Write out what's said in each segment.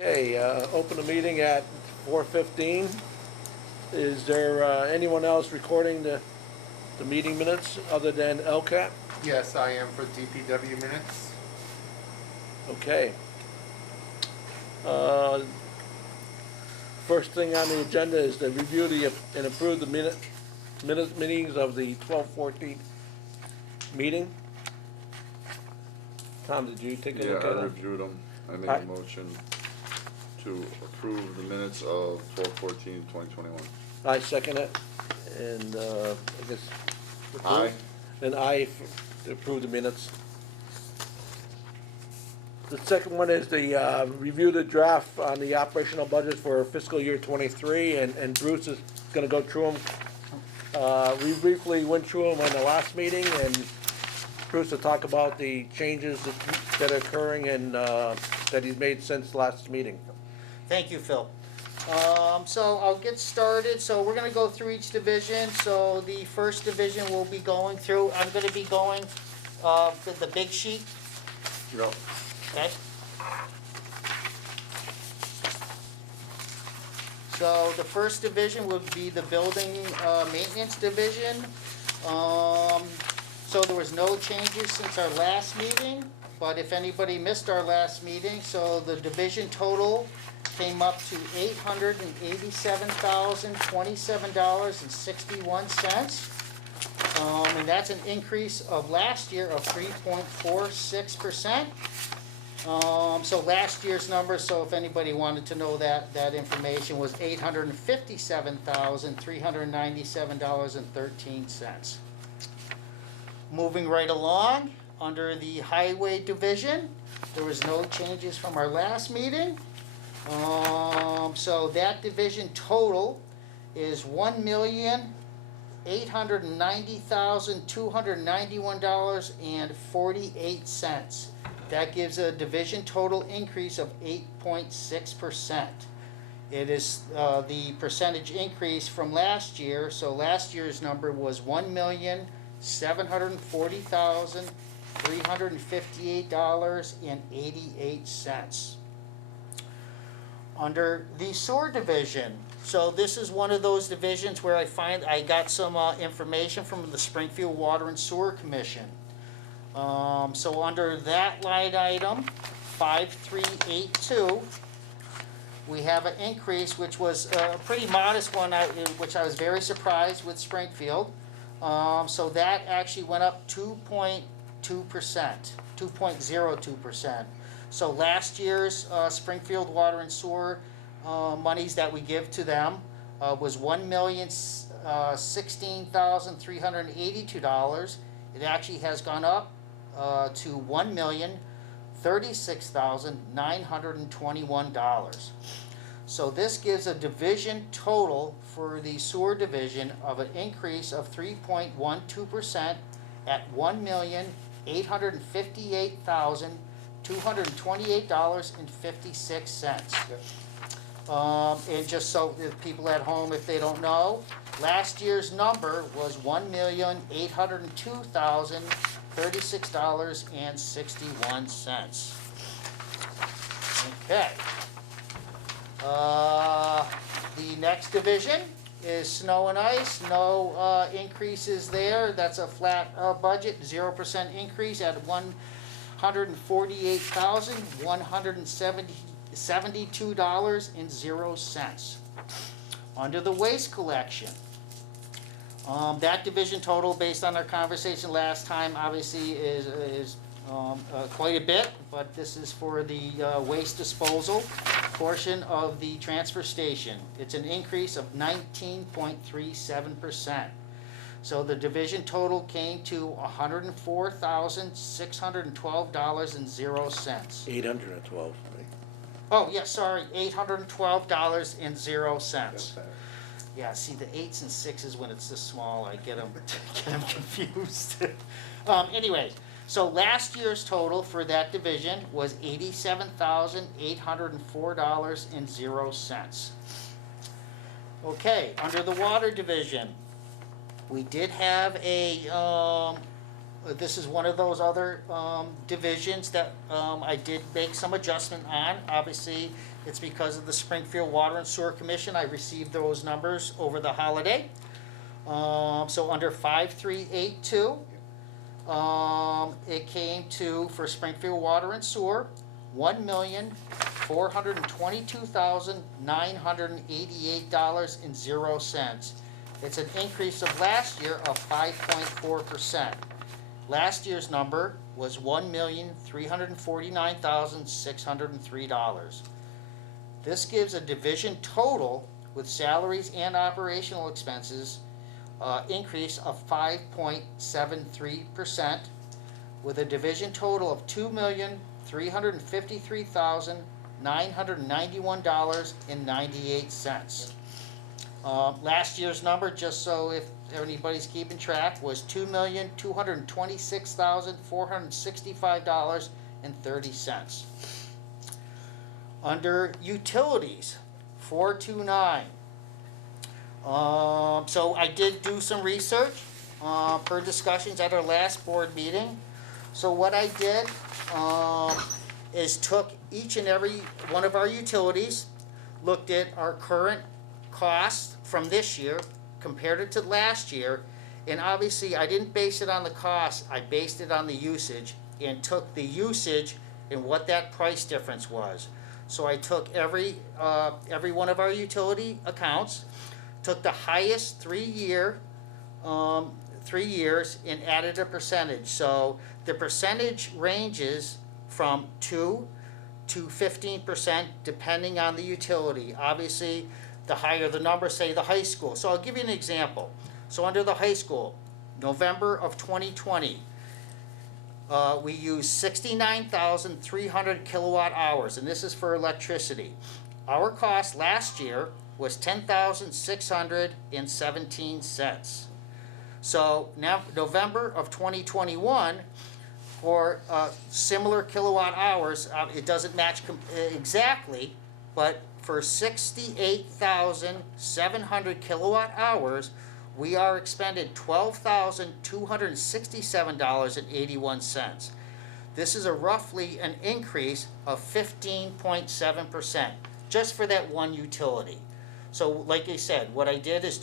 Okay, open the meeting at 4:15. Is there anyone else recording the meeting minutes other than LCAT? Yes, I am for DPW minutes. Okay. Uh, First thing on the agenda is to review and approve the meetings of the 12/14 meeting. Tom, did you take a Yeah, look I at them? reviewed them. I made Aye. a motion to approve the minutes of 12/14/2021. I second it, and I guess. Aye. And I approve the minutes. The second one is the review the draft on the operational budget for fiscal year '23, and Bruce is gonna go through them. We briefly went through them on the last meeting, and Bruce will talk about the changes that are occurring and that he's made since last meeting. Thank you, Phil. So I'll get started. So we're gonna go through each division. So the first division we'll be going through, I'm gonna be going, the big sheet, Yep. okay? So the first division would be the building, maintenance division. So there was no changes since our last meeting, but if anybody missed our last meeting, so the division total came up to $887,027.61. And that's an increase of last year of 3.46%. So last year's number, so if anybody wanted to know that information, was $857,397.13. Moving right along, under the highway division, there was no changes from our last meeting. So that division total is $1,890,291.48. That gives a division total increase of 8.6%. It is the percentage increase from last year. So last year's number was $1,740,358.88. Under the sewer division, so this is one of those divisions where I got some information from the Springfield Water and Sewer Commission. So under that line item, 5382, we have an increase which was a pretty modest one, which I was very surprised with Springfield. So that actually went up 2.2%, 2.02%. So last year's Springfield Water and Sewer monies that we give to them was $1,016,382. It actually has gone up to $1,036,921. So this gives a division total for the sewer division of an increase of 3.12% at $1,858,228.56. And just so the people at home, if they don't know, last year's number was $1,802,036.61. Okay. The next division is snow and ice. No increases there. That's a flat budget, 0% increase at $148,172.00. Under the waste collection, that division total, based on our conversation last time, obviously is quite a bit, but this is for the waste disposal portion of the transfer station. It's an increase of 19.37%. So the division total came to $104,612.00. 812, right? Oh, yeah, sorry, $812.00. Yeah, see, the 8s and 6s, when it's this small, I get them confused. Anyway, so last year's total for that division was $87,804.00. Okay, under the water division, we did have a this is one of those other divisions that I did make some adjustment on. Obviously, it's because of the Springfield Water and Sewer Commission. I received those numbers over the holiday. So under 5382, it came to, for Springfield Water and Sewer, $1,422,988.00. It's an increase of last year of 5.4%. Last year's number was $1,349,603. This gives a division total with salaries and operational expenses increase of 5.73%, with a division total of $2,353,991.98. Last year's number, just so if anybody's keeping track, was $2,226,465.30. Under utilities, 429. So I did do some research per discussions at our last board meeting. So what I did is took each and every one of our utilities, looked at our current costs from this year, compared it to last year, and obviously I didn't base it on the cost, I based it on the usage, and took the usage and what that price difference was. So I took every one of our utility accounts, took the highest 3 years, and added a percentage. So the percentage ranges from 2 to 15% depending on the utility. Obviously, the higher the number, say the high school. So I'll give you an example. So under the high school, November of 2020, we used 69,300 kilowatt hours, and this is for electricity. Our cost last year was $10,617. So now November of 2021, for similar kilowatt hours, it doesn't match exactly, but for 68,700 kilowatt hours, we are expended $12,267.81. This is roughly an increase of 15.7% just for that one utility. So like I said, what I did is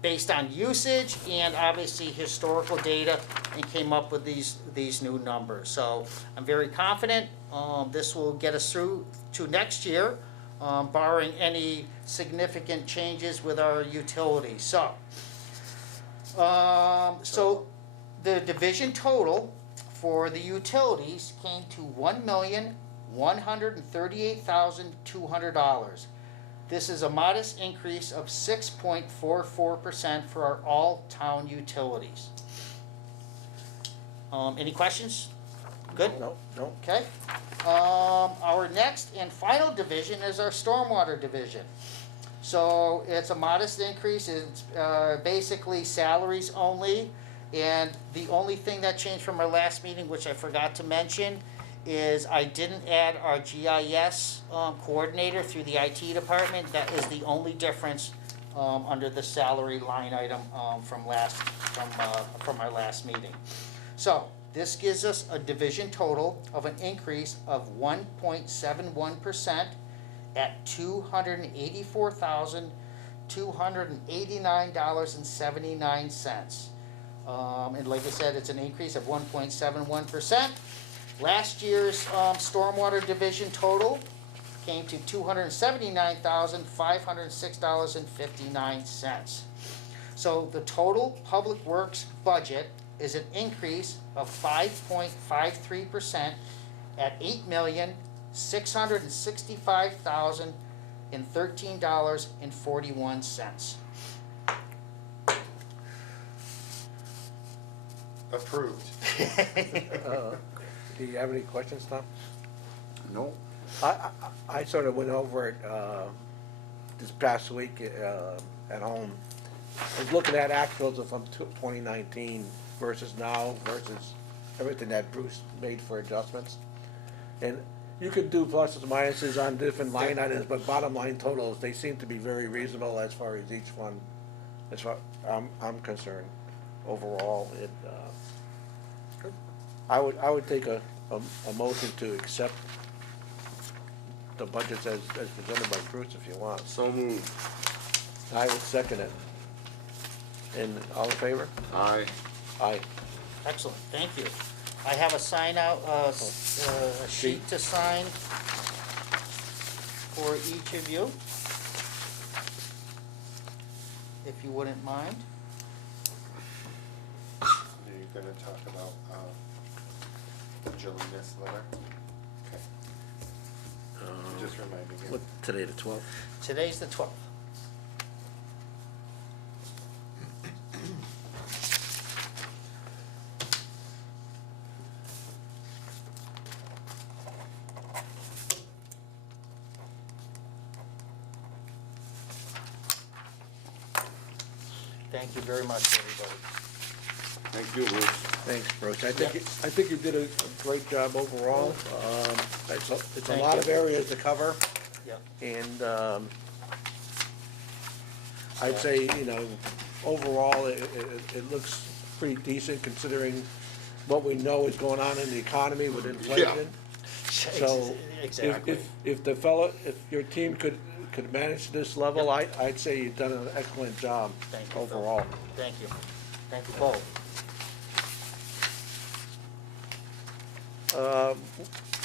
based on usage and obviously historical data, and came up with these new numbers. So I'm very confident this will get us through to next year, barring any significant changes with our utilities. So the division total for the utilities came to $1,138,200. This is a modest increase of 6.44% for our all-town utilities. Any questions? Good? No, no. Okay. Our next and final division is our Stormwater Division. So it's a modest increase. It's basically salaries only. And the only thing that changed from our last meeting, which I forgot to mention, is I didn't add our GIS coordinator through the IT department. That is the only difference under the salary line item from our last meeting. So this gives us a division total of an increase of 1.71% at $284,289.79. And like I said, it's an increase of 1.71%. Last year's Stormwater Division total came to $279,506.59. So the total Public Works budget is an increase of 5.53% at $8,665,013.41. Approved. Do you have any questions, Tom? No. I sort of went over it this past week at home. I was looking at actuals from 2019 versus now versus everything that Bruce made for adjustments. And you could do pluses and minuses on different line items, but bottom line totals, they seem to be very reasonable as far as each one, as far I'm concerned. Overall, I would take a motion to accept the budgets as presented by Bruce if you want. So moved. I would second it. And all in favor? Aye. Aye. Excellent, thank you. I have a sign out, a sheet to sign for each of you. If you wouldn't mind. Are you gonna talk about, the Jolene letter? Okay. Just remind me again. What, today, the 12th? Today's the 12th. Thank you very much, everybody. Thank you, Bruce. Thanks, Bruce. I Yep. think you did a great job overall. It's a Thank lot you. of areas to cover, Yep. and I'd say, you know, overall, it looks pretty decent considering what we know is going on in the economy with inflation. So, Exactly. if your team could manage this level, I'd say you've done an excellent job Thank you, Phil. overall. Thank you. Thank you both.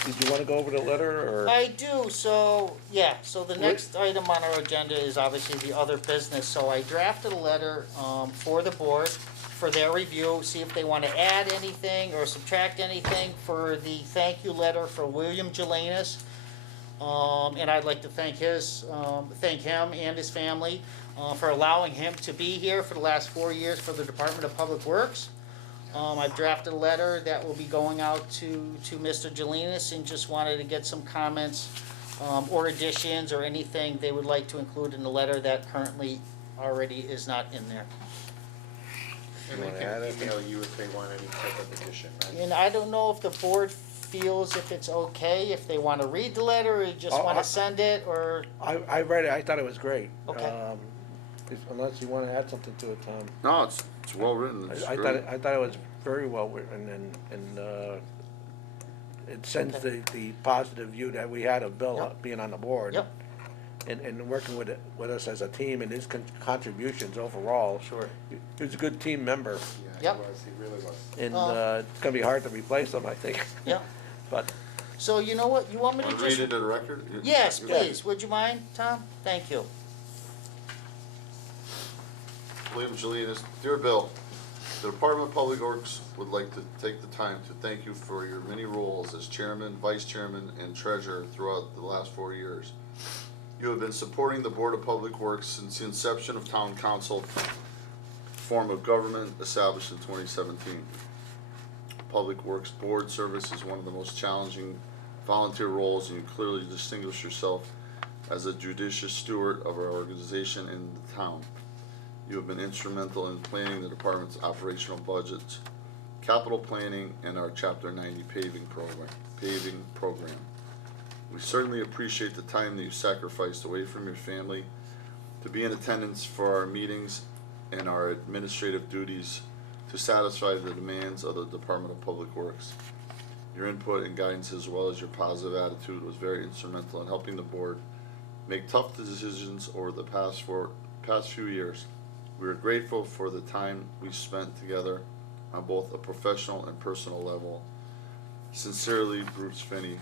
Did you wanna go over the letter, or? I do, so, yeah, so the next item on our agenda is obviously the other business, so I drafted a letter, for the board, for their review, see if they wanna add anything or subtract anything for the thank you letter for William Jelenas. And I'd like to thank him and his family, for allowing him to be here for the last 4 years for the Department of Public Works. I've drafted a letter that will be going out to Mr. Jelenas and just wanted to get some comments, or additions or anything they would like to include in the letter that currently already is not in there. And they wanna add can it? email you if they want any type of addition, right? And I don't know if the board feels if it's okay, if they wanna read the letter or just Oh, wanna I- send it, or, I read it, I thought it was great. Okay. Unless you wanna add something to it, Tom. No, it's well written. It's I great. thought it was very well written, and it sends Okay. the positive view that we had of Bill Yep. being on the board. Yep. And working with us as a team and his contributions overall. Sure. He was a good team member, Yeah, Yep. he really was. and Oh. it's gonna be hard to replace him, I think. yeah. But, So you know what, you want me to Want just? to read it to the record? Yes, You- please, would you mind, Tom? Thank you. William Jelenas, dear Bill, the Department of Public Works would like to take the time to thank you for your many roles as chairman, vice chairman, and treasurer throughout the last 4 years. You have been supporting the Board of Public Works since the inception of Town Council, form of government established in 2017. Public Works Board service is one of the most challenging volunteer roles, and you clearly distinguish yourself as a judicious steward of our organization and the town. You have been instrumental in planning the department's operational budgets, capital planning, and our Chapter 90 paving program. We certainly appreciate the time that you sacrificed away from your family to be in attendance for our meetings and our administrative duties to satisfy the demands of the Department of Public Works. Your input and guidance, as well as your positive attitude, was very instrumental in helping the board make tough decisions over the past few years. We are grateful for the time we spent together on both a professional and personal level. Sincerely, Bruce Finney,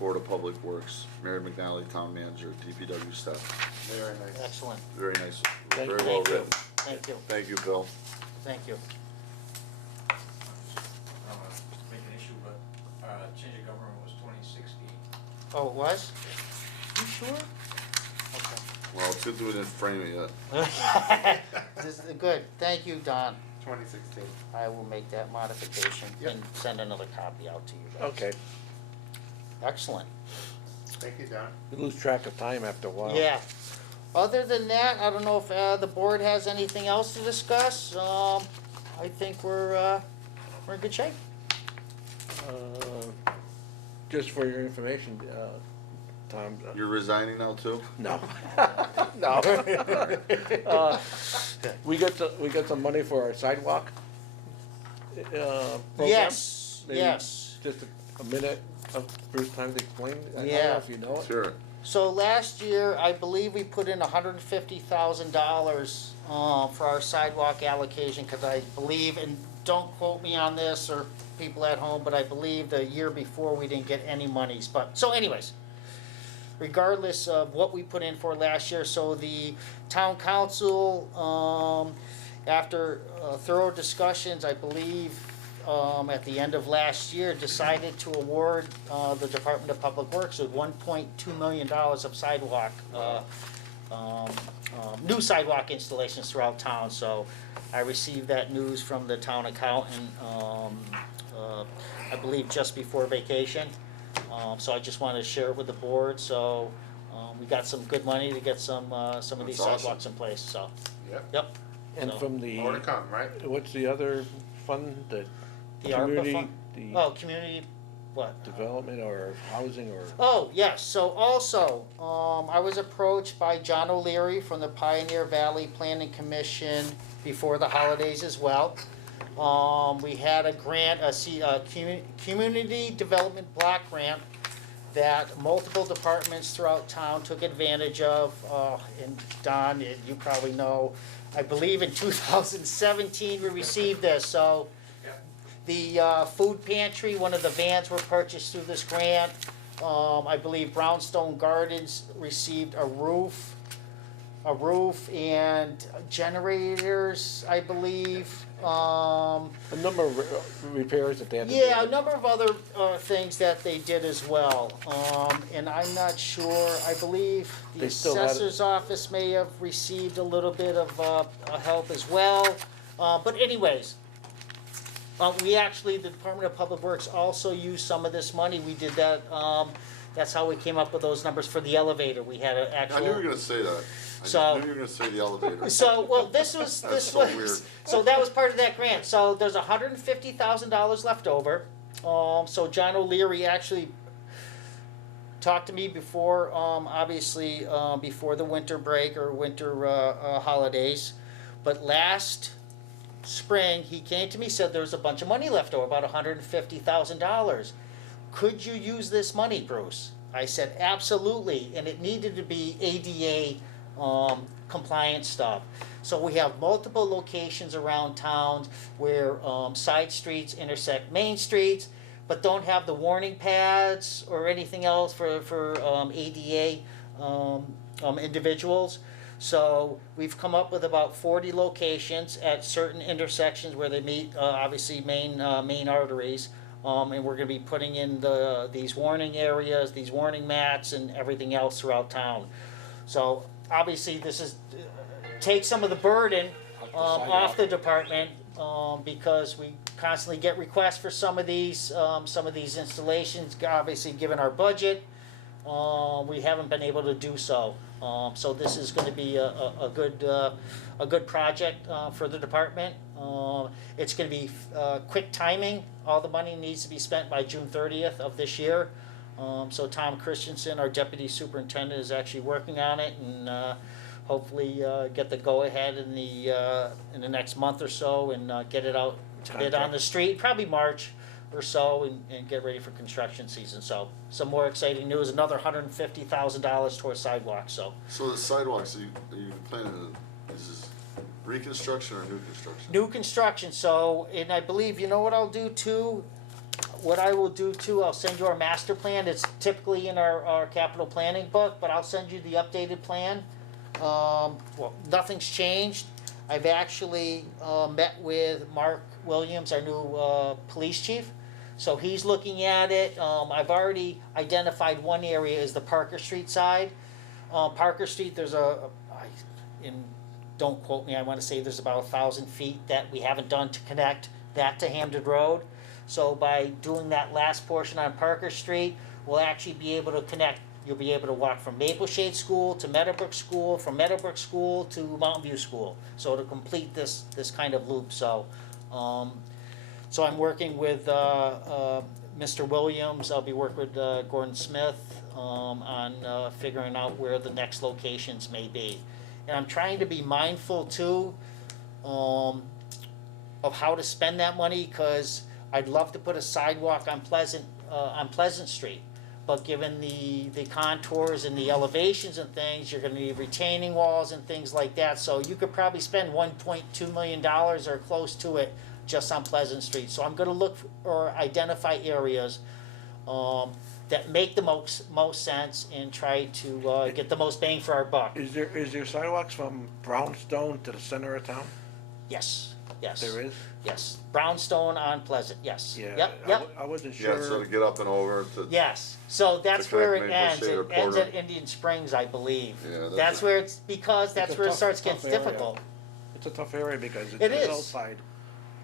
Board of Public Works. Mary McNally, Town Manager, DPW staff. Very nice. Excellent, Very nice, Thank very you. well Thank you. written. thank you, Thank you, Bill. thank you. I don't want to make an issue, but, change of government was 2016. Oh, it was? You sure? Okay. Well, it's good we didn't frame it yet. This is good, thank you, Don. 2016. I will make that modification Yep. and send another copy out to you guys. okay, Excellent. Thank you, Don. you lose track of time after a while. Yeah. Other than that, I don't know if the board has anything else to discuss. I think we're in good shape. Just for your information, Tom. You're resigning now too? No. No. We got some money for our sidewalk program? Yes, Maybe yes. Just a minute of Bruce time to explain? I don't know Yeah. if you know it. Sure. So last year, I believe we put in $150,000 for our sidewalk allocation, because I believe, and don't quote me on this or people at home, but I believe the year before we didn't get any monies. But, so anyways, regardless of what we put in for last year, so the town council, after thorough discussions, I believe, at the end of last year, decided to award the Department of Public Works with $1.2 million of sidewalk, new sidewalk installations throughout town. So I received that news from the town accountant, I believe just before vacation. So I just wanted to share it with the board. So we got some good money to get some of these That's awesome. sidewalks in place. So, Yep. yep. And So, from the, More to come, right? what's the other fund, the the ARPA community, fund. the Oh, community, what? development or housing or? Oh, yes, so also, I was approached by John O'Leary from the Pioneer Valley Planning Commission before the holidays as well. We had a grant, a community development block grant that multiple departments throughout town took advantage of. And Don, you probably know, I believe in 2017 we received this, so the food pantry, one of the vans were purchased through this grant. I believe Brownstone Gardens received a roof and generators, I believe. A number of repairs that they had to do. Yeah, a number of other things that they did as well. And I'm not sure, I believe the They still had it. assessor's office may have received a little bit of help as well. But anyways, we actually, the Department of Public Works also used some of this money. We did that, that's how we came up with those numbers for the elevator. We had an actual. I knew you were gonna say that. So- I knew you were gonna say the elevator. So, well, this was, so weird. so that was part of that grant. So there's $150,000 left over. So John O'Leary actually talked to me before, obviously, before the winter break or winter holidays. But last spring, he came to me, said there was a bunch of money left over, about $150,000. Could you use this money, Bruce? I said, absolutely, and it needed to be ADA compliant stuff. So we have multiple locations around towns where side streets intersect main streets, but don't have the warning pads or anything else for ADA individuals. So we've come up with about 40 locations at certain intersections where they meet, obviously main arteries. And we're gonna be putting in these warning areas, these warning mats and everything else throughout town. So obviously this is, take some of the burden off the department, because we constantly get requests for some of these installations. Obviously, given our budget, we haven't been able to do so. So this is gonna be a good project for the department. It's gonna be quick timing. All the money needs to be spent by June 30th of this year. So Tom Christensen, our deputy superintendent, is actually working on it, and hopefully get the go-ahead in the next month or so, and get it out to bid on the street, probably March or so, and get ready for construction season. So some more exciting news, another $150,000 towards sidewalks. So So the sidewalks, are you planning, is this reconstruction or new construction? new construction. So, and I believe, you know what I'll do too? What I will do too, I'll send you our master plan. It's typically in our capital planning book, but I'll send you the updated plan. Well, nothing's changed. I've actually met with Mark Williams, our new police chief. So he's looking at it. I've already identified one area as the Parker Street side. Parker Street, there's don't quote me, I want to say there's about 1,000 feet that we haven't done to connect that to Hamden Road. So by doing that last portion on Parker Street, we'll actually be able to connect. You'll be able to walk from Maple Shade School to Meadowbrook School, from Meadowbrook School to Mountain View School. So to complete this kind of loop. So, so I'm working with Mr. Williams. I'll be working with Gordon Smith on figuring out where the next locations may be. And I'm trying to be mindful too of of how to spend that money, cause I'd love to put a sidewalk on Pleasant Street. But given the contours and the elevations and things, you're gonna need retaining walls and things like that, so you could probably spend $1.2 million or close to it just on Pleasant Street. So I'm gonna look or identify areas, that make the most sense and try to, get the most bang for our buck. Is there sidewalks from Brownstone to the center of town? Yes, yes. There is? Yes, brownstone on Pleasant, yes. Yeah. Yep. I wasn't Yeah, so sure. to get up and over to. Yes, so that's To where connect it Maple ends. Shade or It ends Porter. at Indian Springs, I believe. Yeah, that's That's where it's, because that's a where it tough- starts tough getting area. difficult. It's a tough area because it's It the is. hillside.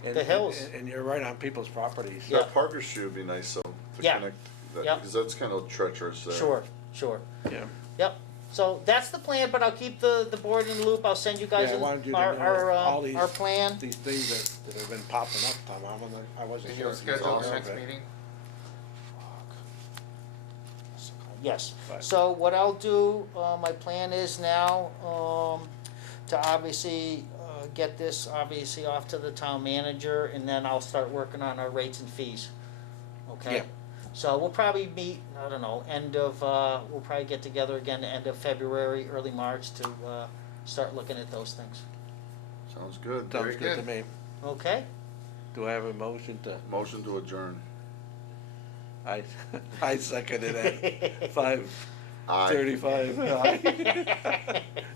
And- The hills. And you're right on people's properties. Yeah. That Parker Street would be nice, though, to Yeah. connect, that, Yep. because that's kind of treacherous there. Sure. Yeah. Yep, so that's the plan, but I'll keep the board in the loop. I'll send you guys Yeah, I wanted you to our, know all our plan. These things that have been popping up, Tom, I wasn't And sure. you'll if you was schedule the aware of next it. meeting? Yes, Right. so what I'll do, my plan is now, to obviously, get this obviously off to the town manager, and then I'll start working on our rates and fees, okay? Yeah. So we'll probably meet, I don't know, we'll probably get together again, end of February, early March, to, start looking at those things, Sounds good. Sounds Very good to good. me. okay? Do I have a motion to, Motion to adjourn. I seconded it, 5:35. Aye.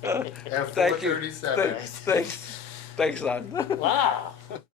At Thank you. 4:37. Thanks, Lon. Wow.